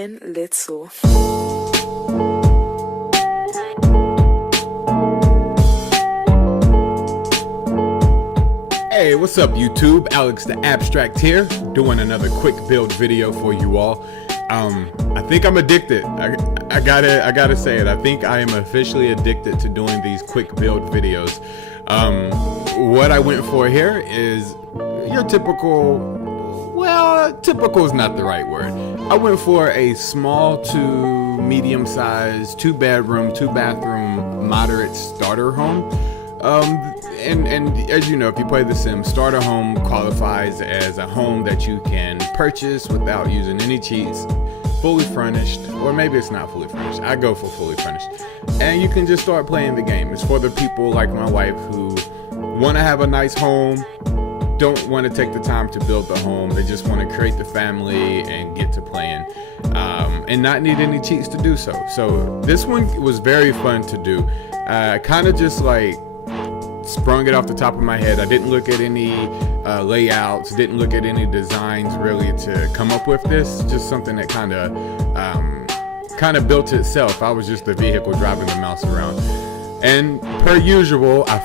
rein. Let's go. Hey, what's up YouTube? AlexTheAbstact here, doing another quick build video for you all. I think I'm addicted. I gotta say it. I think I am officially addicted to doing these quick build videos. What I went for here is your typical, well, typical is not the right word. I went for a small to medium size, 2-bedroom, 2-bathroom, moderate starter home. And as you know, if you play The Sims, starter home qualifies as a home that you can purchase without using any cheats, fully furnished, or maybe it's not fully furnished. I go for fully furnished. And you can just start playing the game. It's for the people like my wife who want to have a nice home, don't want to take the time to build the home. They just want to create the family and get to playing, and not need any cheats to do so. So this one was very fun to do. Kind of just like sprung it off the top of my head. I didn't look at any layouts, didn't look at any designs really to come up with this. Just something that kind of built itself. I was just the vehicle driving the mouse around. And per usual, I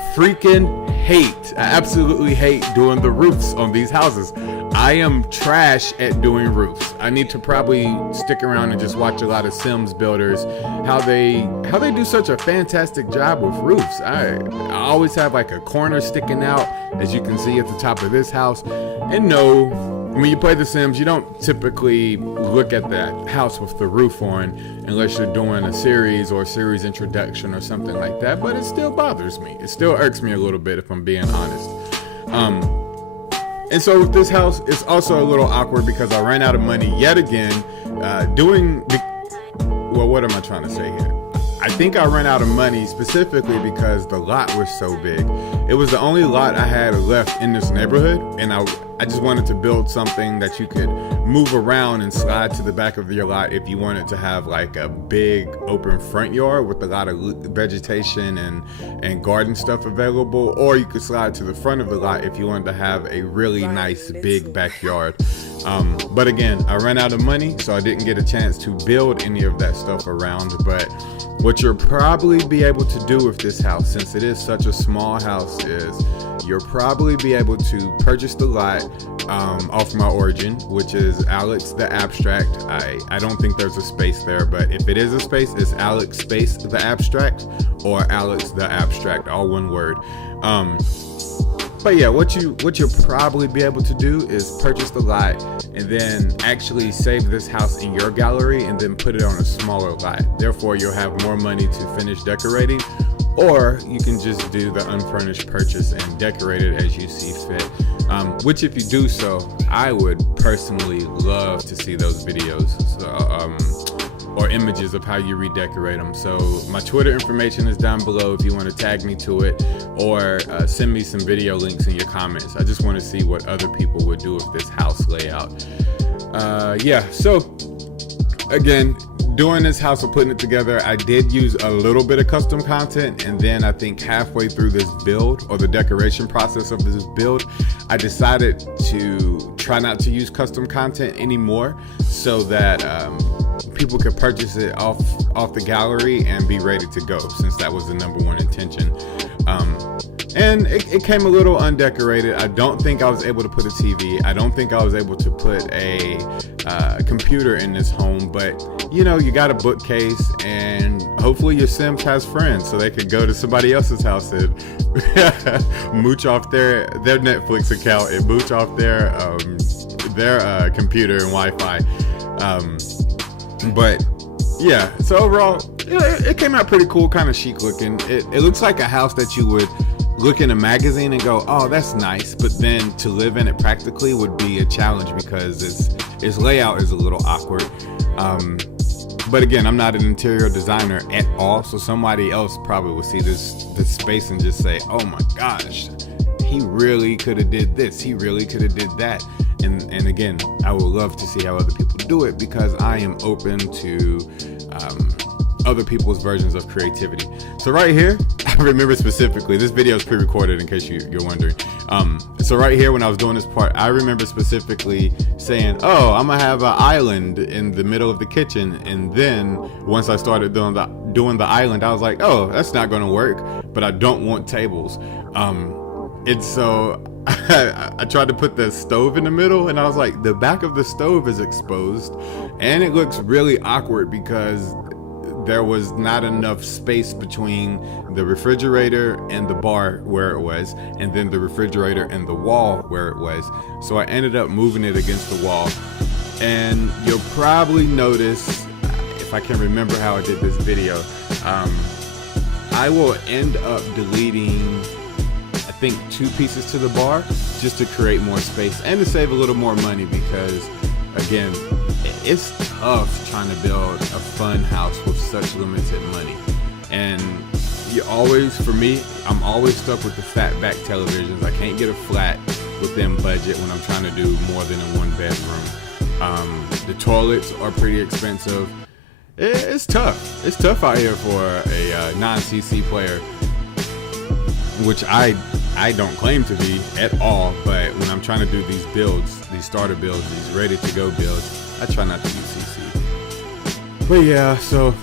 absolutely hate doing the roofs on these houses. I am trash at doing roofs. I need to probably stick around and just watch a lot of Sims builders, how they do such a fantastic job with roofs. I always have like a corner sticking out, as you can see at the top of this house. And no, when you play The Sims, you don't typically look at that house with the roof on unless you're doing a series or a series introduction or something like that, but it still bothers me. It still irks me a little bit if I'm being honest. And so with this house, it's also a little awkward because I ran out of money yet again well, what am I trying to say here? I think I ran out of money specifically because the lot was so big. It was the only lot I had left in this neighborhood, and I just wanted to build something that you could move around and slide to the back of your lot if you wanted to have like a big open front yard with a lot of vegetation and garden stuff available, or you could slide to the front of the lot if you wanted to have a really nice big backyard. But again, I ran out of money, so I didn't get a chance to build any of that stuff around. But what you'll probably be able to do with this house, since it is such a small house, is you'll probably be able to purchase the lot off my origin, which is AlexTheAbstract. I don't think there's a space there, but if it is a space, it's Alex space the abstract or AlexTheAbstract, all one word. But yeah, what you'll probably be able to do is purchase the lot and then actually save this house in your gallery and then put it on a smaller lot. Therefore, you'll have more money to finish decorating, or you can just do the unfurnished purchase and decorate it as you see fit. Which if you do so, I would personally love to see those videos. Or images of how you redecorate them. So my Twitter information is down below if you want to tag me to it, or send me some video links in your comments. I just want to see what other people would do with this house layout. Yeah, so again, doing this house or putting it together, I did use a little bit of custom content, and then I think halfway through this build, or the decoration process of this build, I decided to try not to use custom content anymore, so that people could purchase it off the gallery and be ready to go, since that was the #1 intention. And it came a little undecorated. I don't think I was able to put a TV. I don't think I was able to put a computer in this home, but you know, you got a bookcase, and hopefully your Sims has friends so they could go to somebody else's house and mooch off their Netflix account and mooch off their computer and Wi-Fi. But yeah, so overall, it came out pretty cool, kind of chic looking. It looks like a house that you would look in a magazine and go, oh, that's nice, but then to live in it practically would be a challenge because its layout is a little awkward. But again, I'm not an interior designer at all, so somebody else probably will see this space and just say, oh my gosh, he really could have did this, he really could have did that. And again, I would love to see how other people do it, because I am open to other people's versions of creativity. So right here, I remember specifically, this video is pre-recorded in case you're wondering. So right here, when I was doing this part, I remember specifically saying, oh, I'm gonna have an island in the middle of the kitchen. And then once I started doing the island, I was like, oh, that's not gonna work, but I don't want tables. And so I tried to put the stove in the middle, and I was like, the back of the stove is exposed, and it looks really awkward because there was not enough space between the refrigerator and the bar where it was, and then the refrigerator and the wall where it was. So I ended up moving it against the wall. And you'll probably notice, if I can remember how I did this video, I will end up deleting, I think, 2 pieces to the bar just to create more space and to save a little more money, because again, it's tough trying to build a fun house with such limited money. And you always, for me, I'm always stuck with the fat back televisions. I can't get a flat within budget when I'm trying to do more than a 1-bedroom. The toilets are pretty expensive. It's tough. It's tough out here for a non-CC player, which I don't claim to be at all. But when I'm trying to do these builds, these starter builds, these ready-to-go builds, I try not to use CC. But yeah, so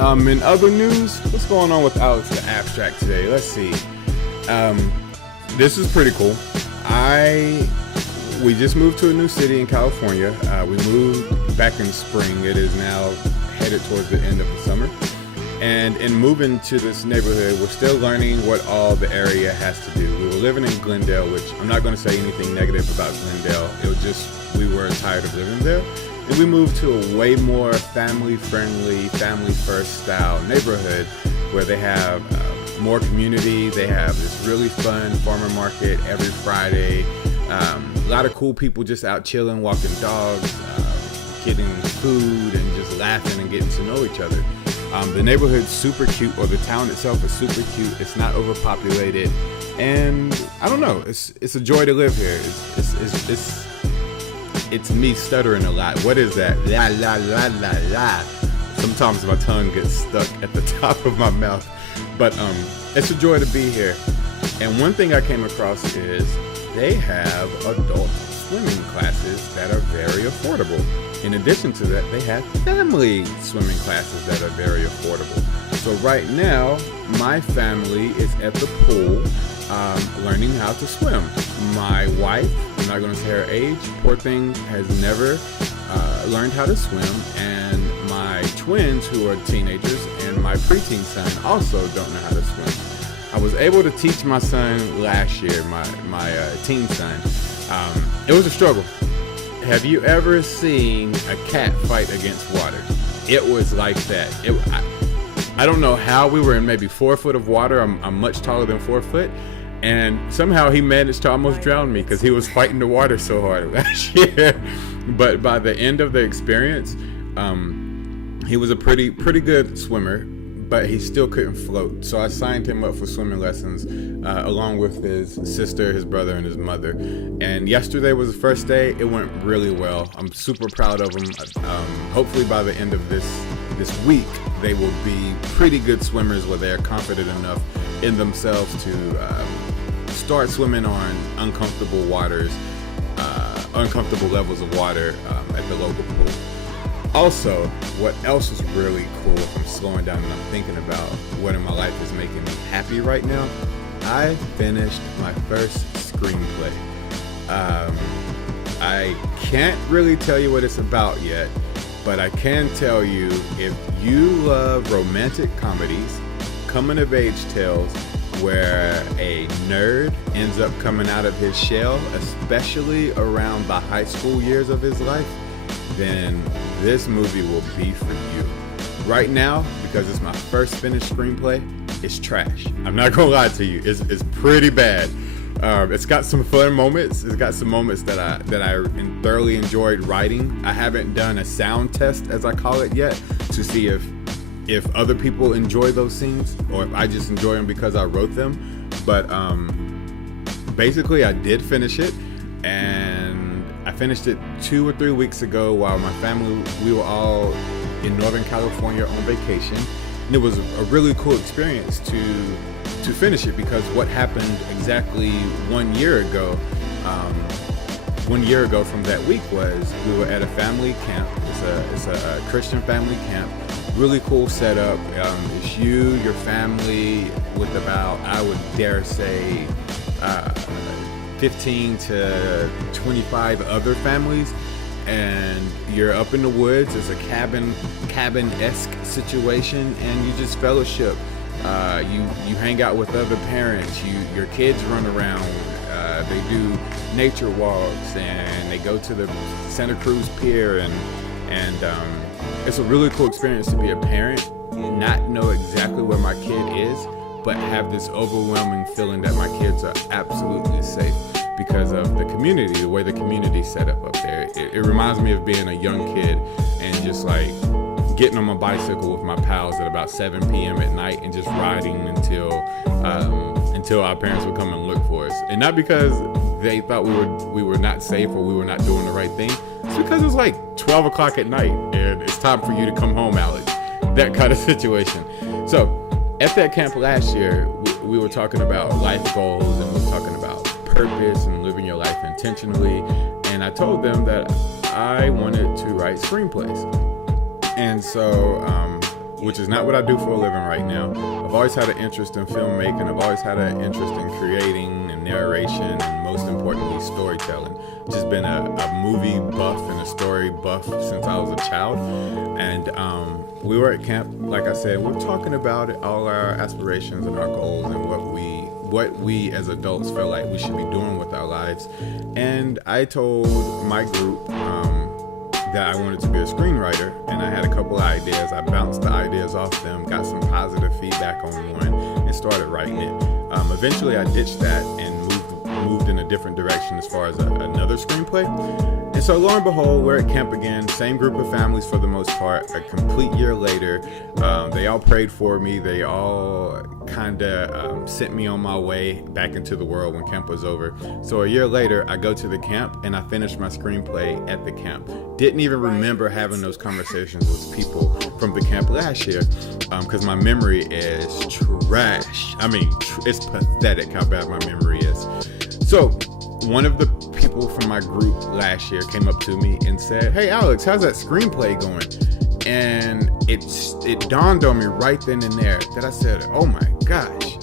in other news, what's going on with AlexTheAbstact today? Let's see. This is pretty cool. We just moved to a new city in California. We moved back in spring. It is now headed towards the end of the summer. And in moving to this neighborhood, we're still learning what all the area has to do. We were living in Glendale, which I'm not going to say anything negative about Glendale. It was just, we were tired of living there. And we moved to a way more family-friendly, family-first style neighborhood where they have more community. They have this really fun farmer market every Friday. A lot of cool people just out chilling, walking dogs, getting food, and just laughing and getting to know each other. The neighborhood's super cute, or the town itself is super cute. It's not overpopulated, and I don't know. It's a joy to live here. It's me stuttering a lot. What is that? La la la la la. Sometimes my tongue gets stuck at the top of my mouth, but it's a joy to be here. And one thing I came across is they have adult swimming classes that are very affordable. In addition to that, they have family swimming classes that are very affordable. So right now, my family is at the pool learning how to swim. My wife, I'm not going to say her age, poor thing, has never learned how to swim. And my twins, who are teenagers, and my preteen son also don't know how to swim. I was able to teach my son last year, my teen son. It was a struggle. Have you ever seen a cat fight against water? It was like that. I don't know how. We were in maybe 4 foot of water. I'm much taller than 4 foot. And somehow he managed to almost drown me because he was fighting the water so hard last year. But by the end of the experience, he was a pretty good swimmer, but he still couldn't float. So I signed him up for swimming lessons along with his sister, his brother, and his mother. And yesterday was the first day. It went really well. I'm super proud of them. Hopefully by the end of this week, they will be pretty good swimmers where they're confident enough in themselves to start swimming on uncomfortable waters, uncomfortable levels of water at the local pool. Also, what else is really cool, if I'm slowing down and I'm thinking about what in my life is making me happy right now, I finished my first screenplay. I can't really tell you what it's about yet, but I can tell you, if you love romantic comedies, coming-of-age tales where a nerd ends up coming out of his shell, especially around the high school years of his life, then this movie will be for you. Right now, because it's my first finished screenplay, it's trash. I'm not gonna lie to you, it's pretty bad. It's got some fun moments. It's got some moments that I thoroughly enjoyed writing. I haven't done a sound test, as I call it, yet, to see if other people enjoy those scenes or if I just enjoy them because I wrote them. But basically, I did finish it, and I finished it 2 or 3 weeks ago while my family, we were all in Northern California on vacation. And it was a really cool experience to finish it, because what happened exactly 1 year ago 1 year ago from that week was we were at a family camp. It's a Christian family camp. Really cool setup. It's you, your family, with about, I would dare say, 15 to 25 other families, and you're up in the woods. It's a cabin-esque situation, and you just fellowship. You hang out with other parents. Your kids run around. They do nature walks, and they go to the Santa Cruz Pier, and it's a really cool experience to be a parent, not know exactly where my kid is, but have this overwhelming feeling that my kids are absolutely safe because of the community, the way the community's set up there. It reminds me of being a young kid and just like getting on my bicycle with my pals at about 7 p.m. at night and just riding until our parents would come and look for us. And not because they thought we were not safe or we were not doing the right thing. It's because it was like 12 o'clock at night and it's time for you to come home, Alex. That kind of situation. So at that camp last year, we were talking about life goals, and we were talking about purpose and living your life intentionally. And I told them that I wanted to write screenplays. And so, which is not what I do for a living right now. I've always had an interest in filmmaking. I've always had an interest in creating and narration, and most importantly, storytelling. I've just been a movie buff and a story buff since I was a child. And we were at camp, like I said, we're talking about it, all our aspirations and our goals and what we as adults felt like we should be doing with our lives. And I told my group that I wanted to be a screenwriter, and I had a couple of ideas. I bounced the ideas off them, got some positive feedback on one, and started writing it. Eventually I ditched that and moved in a different direction as far as another screenplay. And so lo and behold, we're at camp again, same group of families for the most part. A complete year later, they all prayed for me. They all kind of sent me on my way back into the world when camp was over. So a year later, I go to the camp and I finished my screenplay at the camp. Didn't even remember having those conversations with people from the camp last year because my memory is trash. I mean, it's pathetic how bad my memory is. So one of the people from my group last year came up to me and said, "Hey Alex, how's that screenplay going?" And it dawned on me right then and there that I said, oh my gosh.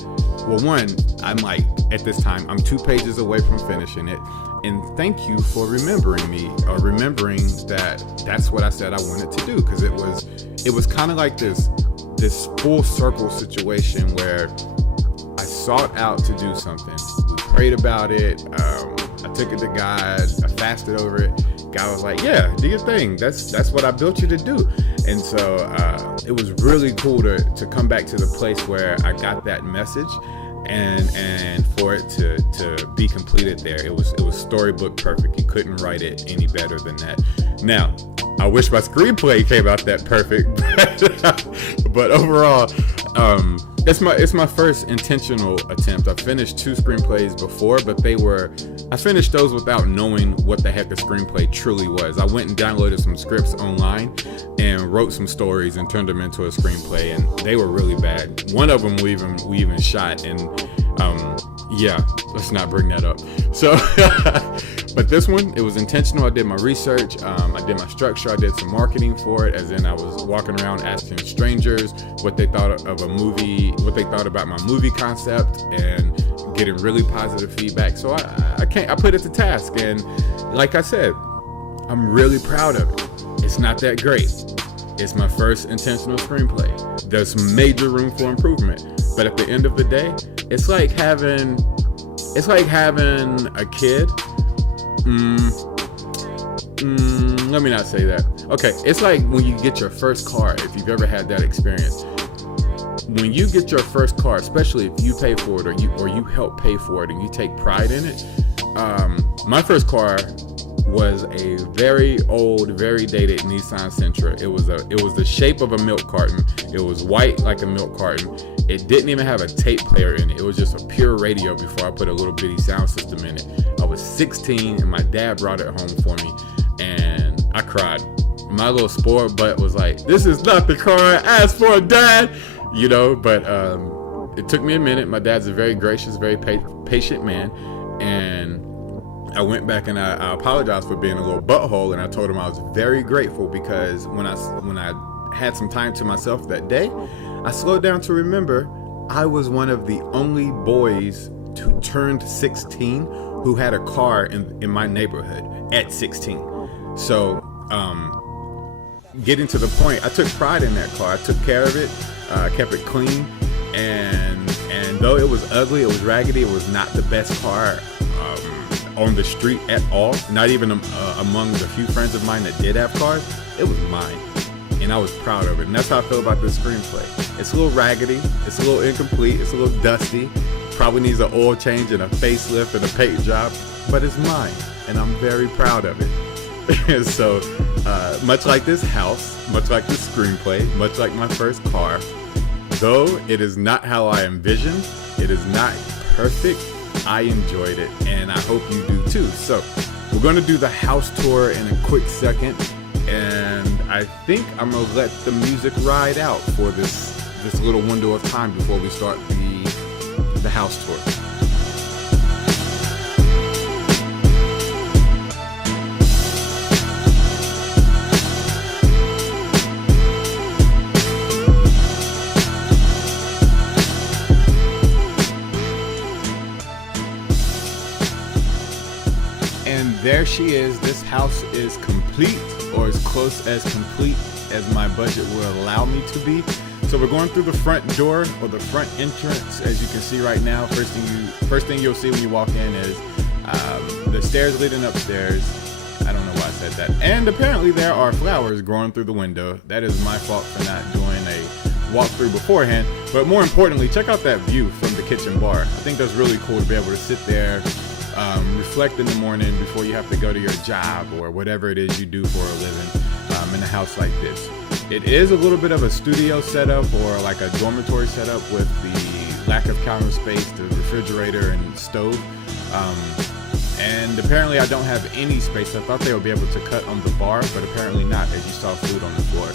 Well, one, I'm like, at this time, I'm 2 pages away from finishing it. And thank you for remembering me, or remembering that that's what I said I wanted to do. Because it was kind of like this full circle situation where I sought out to do something. We prayed about it. I took it to God. I fasted over it. God was like, yeah, do your thing. That's what I built you to do. And so it was really cool to come back to the place where I got that message and for it to be completed there. It was storybook perfect. You couldn't write it any better than that. Now, I wish my screenplay came out that perfect, but overall, it's my first intentional attempt. I finished 2 screenplays before, but I finished those without knowing what the heck a screenplay truly was. I went and downloaded some scripts online and wrote some stories and turned them into a screenplay, and they were really bad. One of them we even shot, and yeah, let's not bring that up. So, but this one, it was intentional. I did my research, I did my structure, I did some marketing for it, as in I was walking around asking strangers what they thought of a movie, what they thought about my movie concept, and getting really positive feedback. So I put it to task, and like I said, I'm really proud of it. It's not that great. It's my first intentional screenplay. There's some major room for improvement, but at the end of the day, it's like having a kid. Let me not say that. Okay, it's like when you get your first car, if you've ever had that experience. When you get your first car, especially if you pay for it or you help pay for it and you take pride in it. My first car was a very old, very dated Nissan Sentra. It was the shape of a milk carton. It was white like a milk carton. It didn't even have a tape player in it. It was just a pure radio before I put a little bitty sound system in it. I was 16 and my dad brought it home for me, and I cried. My little spoiled butt was like, "This is not the car I asked for, Dad." You know, but it took me a minute. My dad's a very gracious, very patient man, and I went back and I apologized for being a little butthole, and I told him I was very grateful because when I had some time to myself that day, I slowed down to remember I was one of the only boys who turned 16 who had a car in my neighborhood at 16. So getting to the point, I took pride in that car. I took care of it, kept it clean, and though it was ugly, it was raggedy, it was not the best car on the street at all, not even among the few friends of mine that did have cars. It was mine, and I was proud of it. And that's how I feel about this screenplay. It's a little raggedy, it's a little incomplete, it's a little dusty, probably needs an oil change and a facelift and a paint job, but it's mine, and I'm very proud of it. So much like this house, much like this screenplay, much like my first car, though it is not how I envisioned, it is not perfect, I enjoyed it, and I hope you do too. So we're going to do the house tour in a quick second, and I think I'm going to let the music ride out for this little window of time before we start the house tour. There she is. This house is complete, or as close as complete as my budget will allow me to be. So we're going through the front door, or the front entrance, as you can see right now. First thing you'll see when you walk in is the stairs leading upstairs. I don't know why I said that. And apparently there are flowers growing through the window. That is my fault for not doing a walkthrough beforehand. But more importantly, check out that view from the kitchen bar. I think that's really cool to be able to sit there, reflect in the morning before you have to go to your job or whatever it is you do for a living in a house like this. It is a little bit of a studio setup, or like a dormitory setup, with the lack of counter space, the refrigerator and stove. And apparently I don't have any space. I thought they would be able to cut on the bar, but apparently not, as you saw food on the floor.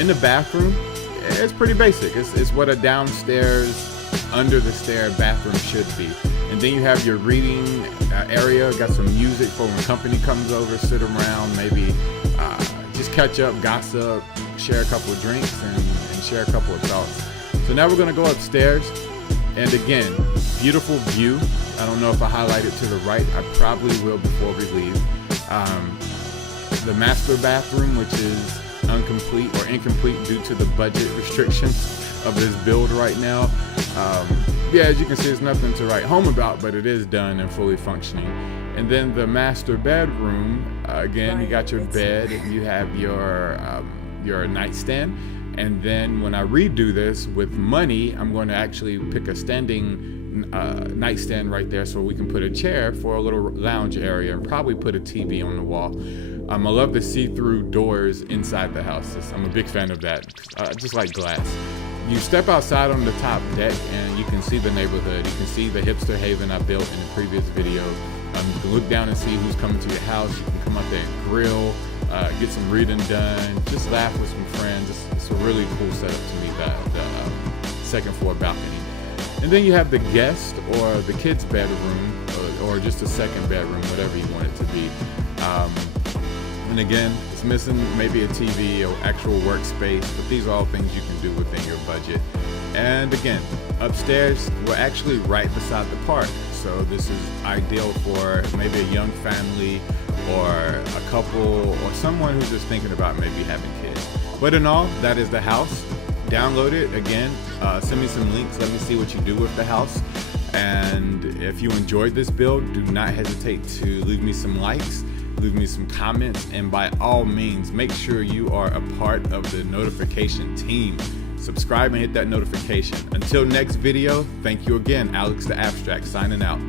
In the bathroom, it's pretty basic. It's what a downstairs, under the stair bathroom should be. And then you have your reading area, got some music for when company comes over, sit around, maybe just catch up, gossip, share a couple of drinks, and share a couple of thoughts. So now we're gonna go upstairs, and again, beautiful view. I don't know if I highlight it to the right, I probably will before we leave. The master bathroom, which is incomplete due to the budget restrictions of this build right now. Yeah, as you can see, it's nothing to write home about, but it is done and fully functioning. And then the master bedroom, again, you got your bed, you have your nightstand, and then when I redo this with money, I'm going to actually pick a standing nightstand right there so we can put a chair for a little lounge area, and probably put a TV on the wall. I love the see-through doors inside the house. I'm a big fan of that, just like glass. You step outside on the top deck and you can see the neighborhood. You can see the hipster haven I built in the previous video. You can look down and see who's coming to your house. You can come up there and grill, get some reading done, just laugh with some friends. It's a really cool setup to me, the second floor balcony. And then you have the guest or the kids' bedroom, or just a second bedroom, whatever you want it to be. And again, it's missing maybe a TV or actual workspace, but these are all things you can do within your budget. And again, upstairs, we're actually right beside the park. So this is ideal for maybe a young family, or a couple, or someone who's just thinking about maybe having kids. But in all, that is the house. Download it. Again, send me some links. Let me see what you do with the house. And if you enjoyed this build, do not hesitate to leave me some likes, leave me some comments, and by all means, make sure you are a part of the notification team. Subscribe and hit that notification. Until next video, thank you again. Alex the Abstract signing out.